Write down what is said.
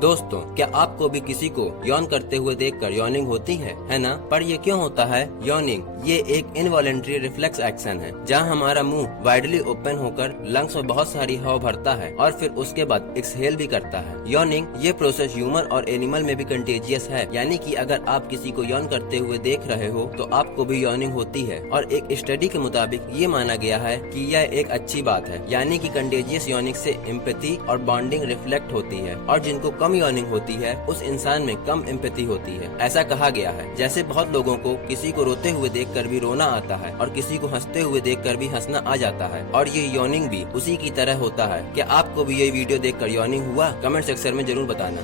दोस्तों, क्या आपको भी किसी को यौन करते हुए देखकर यॉर्निंग होती है ना? पर ये क्यों होता है यॉर्निंग? ये एक इनवॉलेंट्री रिफ्लेक्स एक्शन है जहां हमारा मुंह वाइडली ओपन होकर लंग्स में बहुत सारी हवा भरता है और फिर उसके बाद एक्सहेल भी करता है। यॉर्निंग ये प्रोसेस ह्यूमन और एनिमल में भी कंटेजियस है, यानी कि अगर आप किसी को यौन करते हुए देख रहे हो तो आपको भी यॉर्निंग होती है। और एक स्टडी के मुताबिक ये माना गया है कि यह एक अच्छी बात है, यानी कि कंटेजियस यॉर्निंग से एम्पैथी और बॉन्डिंग रिफ्लेक्ट होती है और जिनको कम यॉर्निंग होती है उस इंसान में कम एम्पैथी होती है। ऐसा कहा गया है जैसे बहुत लोगों को किसी को रोते हुए देखकर भी रोना आता है और किसी को हंसते हुए देखकर भी हंसना आ जाता है, और ये यॉर्निंग भी उसी की तरह होता है। क्या आपको भी ये वीडियो देखकर यॉर्निंग हुआ? कमेंट सेक्शन में जरूर बताना।